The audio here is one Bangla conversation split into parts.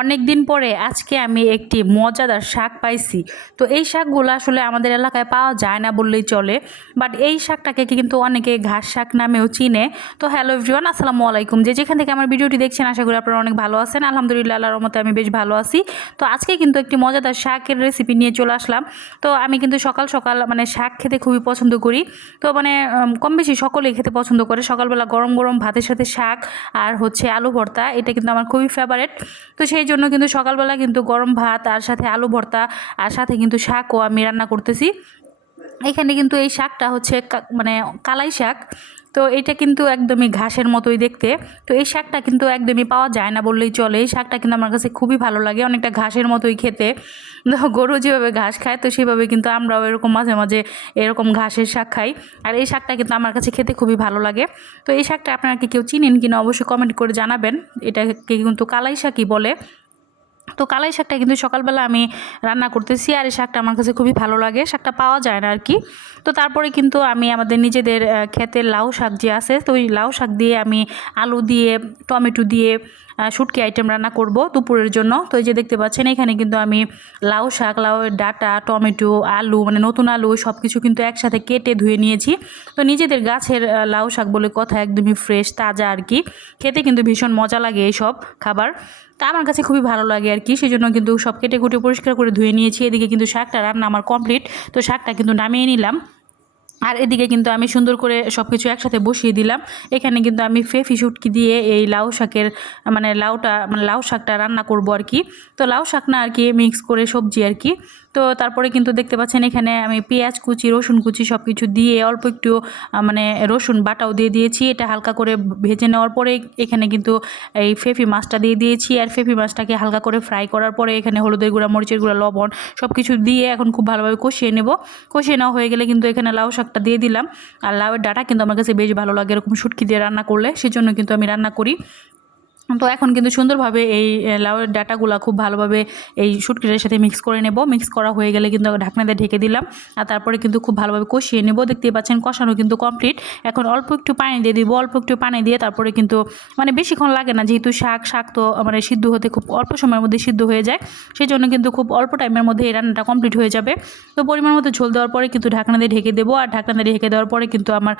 অনেক দিন পরে আজকে আমি একটি মজাদার শাক পাইছি। তো এই শাকগুলো আসলে আমাদের এলাকায় পাওয়া যায় না বললেই চলে। বাট এই শাকটাকে কিন্তু অনেকে ঘাস শাক নামেও চিনে। তো হ্যালো এভরিওয়ান আসসালামু আলাইকুম। যে যেখান থেকে আমার ভিডিওটি দেখছেন, আশা করি আপনারা অনেক ভালো আছেন। আলহামদুলিল্লাহ, আল্লাহর মতে আমি বেশ ভালো আছি। তো আজকে কিন্তু একটি মজাদার শাকের রেসিপি নিয়ে চলে আসলাম। তো আমি কিন্তু সকাল সকাল মানে শাক খেতে খুবই পছন্দ করি। তো মানে কম বেশি সকলেই খেতে পছন্দ করে। সকালবেলা গরম গরম ভাতের সাথে শাক আর হচ্ছে আলু ভর্তা, এটা কিন্তু আমার খুবই ফেভারেট তো সেই জন্য কিন্তু সকালবেলা কিন্তু গরম ভাত আর সাথে আলু ভর্তা, আর সাথে কিন্তু শাকও আমি রান্না করতেছি। এখানে কিন্তু এই শাকটা হচ্ছে মানে কালাই শাক। তো এটা কিন্তু একদমই ঘাসের মতোই দেখতে। তো এই শাকটা কিন্তু একদমই পাওয়া যায় না বললেই চলে। এই শাকটা কিন্তু আমার কাছে খুবই ভালো লাগে, অনেকটা ঘাসের মতোই খেতে। গরু যেভাবে ঘাস খায়, তো সেভাবে কিন্তু আমরাও এরকম মাঝে মাঝে এরকম ঘাসের শাক খাই। আর এই শাকটা কিন্তু আমার কাছে খেতে খুবই ভালো লাগে। তো এই শাকটা আপনারা কি কেউ চিনেন কিনা অবশ্যই কমেন্ট করে জানাবেন। এটাকে কিন্তু কালাই শাকই বলে। তো কালাই শাকটা কিন্তু সকালবেলা আমি রান্না করতেছি আর এই শাকটা আমার কাছে খুবই ভালো লাগে, শাকটা পাওয়া যায় না আর কি তো তারপরে কিন্তু আমি আমাদের নিজেদের ক্ষেতের লাউ শাক যে আছে, তো ওই লাউ শাক দিয়ে আমি আলু দিয়ে, টমেটো দিয়ে শুটকি আইটেম রান্না করব দুপুরের জন্য। তো এই যে দেখতে পাচ্ছেন, এখানে কিন্তু আমি লাউ শাক লাউয়ের ডাটা, টমেটো, আলু মানে নতুন আলু সব কিছু কিন্তু একসাথে কেটে ধুয়ে নিয়েছি। তো নিজেদের গাছের লাউ শাক বলে কথা একদমই ফ্রেশ তাজা আর কি। খেতে কিন্তু ভীষণ মজা লাগে এই সব খাবার। তা আমার কাছে খুবই ভালো লাগে আর কি সেই জন্য কিন্তু সব কেটে কুটে পরিষ্কার করে ধুয়ে নিয়েছি। এদিকে কিন্তু শাকটা রান্না আমার কমপ্লিট তো শাকটা কিন্তু নামিয়ে নিলাম। আর এদিকে কিন্তু আমি সুন্দর করে সব কিছু একসাথে বসিয়ে দিলাম। এখানে কিন্তু আমি ফেফি শুটকি দিয়ে এই লাউ শাকের মানে লাউটা মানে লাউ শাকটা রান্না করব আর কি। তো লাউ শাক না আর কি মিক্স করে সবজি আর কি। তো তারপরে কিন্তু দেখতে পাচ্ছেন এখানে আমি পেঁয়াজ কুচি, রসুন কুচি সব কিছু দিয়ে অল্প একটু মানে রসুন বাটাও দিয়ে দিয়েছি। এটা হালকা করে ভেজে নেওয়ার পরে এখানে কিন্তু এই ফেফি মাছটা দিয়ে দিয়েছি। আর ফেফি মাছটাকে হালকা করে ফ্রাই করার পরে এখানে হলুদের গুঁড়া, মরিচের গুঁড়া, লবণ সব কিছু দিয়ে এখন খুব ভালোভাবে কষিয়ে নেব। কষিয়ে নেওয়া হয়ে গেলে কিন্তু এখানে লাউ শাকটা দিয়ে দিলাম। আর লাউয়ের ডাটা কিন্তু আমার কাছে বেশ ভালো লাগে এরকম শুটকি দিয়ে রান্না করলে। সেজন্য কিন্তু আমি রান্না করি। তো এখন কিন্তু সুন্দরভাবে এই লাউয়ের ডাটাগুলো খুব ভালোভাবে এই শুটকিটার সাথে মিক্স করে নেব। মিক্স করা হয়ে গেলে কিন্তু ঢাকনা দিয়ে ঢেকে দিলাম। আর তারপরে কিন্তু খুব ভালোভাবে কষিয়ে নেব। দেখতেই পাচ্ছেন কষানো কিন্তু কমপ্লিট এখন অল্প একটু পানি দিয়ে দিব। অল্প একটু পানি দিয়ে তারপরে কিন্তু মানে বেশিক্ষণ লাগে না। যেহেতু শাক শাক তো মানে সিদ্ধ হতে খুব অল্প সময়ের মধ্যে সিদ্ধ হয়ে যায়। সেই জন্য কিন্তু খুব অল্প টাইমের মধ্যে এই রান্নাটা কমপ্লিট হয়ে যাবে। তো পরিমাণ মতো ঝোল দেওয়ার পরে কিন্তু ঢাকনা দিয়ে ঢেকে দেবো। আর ঢাকনা দিয়ে ঢেকে দেওয়ার পরে কিন্তু আমার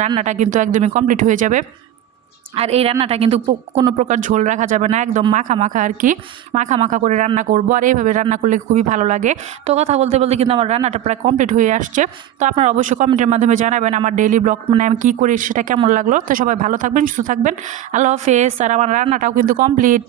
রান্নাটা কিন্তু একদমই কমপ্লিট হয়ে যাবে। আর এই রান্নাটা কিন্তু কোনো প্রকার ঝোল রাখা যাবে না, একদম মাখা মাখা আর কি। মাখা মাখা করে রান্না করব, আর এইভাবে রান্না করলে খুবই ভালো লাগে। তো কথা বলতে বলতে কিন্তু আমার রান্নাটা প্রায় কমপ্লিট হয়ে আসছে। তো আপনারা অবশ্যই কমেন্টের মাধ্যমে জানাবেন আমার ডেইলি ব্লগ মানে আমি কী করি সেটা কেমন লাগল। তো সবাই ভালো থাকবেন, সুস্থ থাকবেন। আল্লাহ হাফেজ, আর আমার রান্নাটাও কিন্তু কমপ্লিট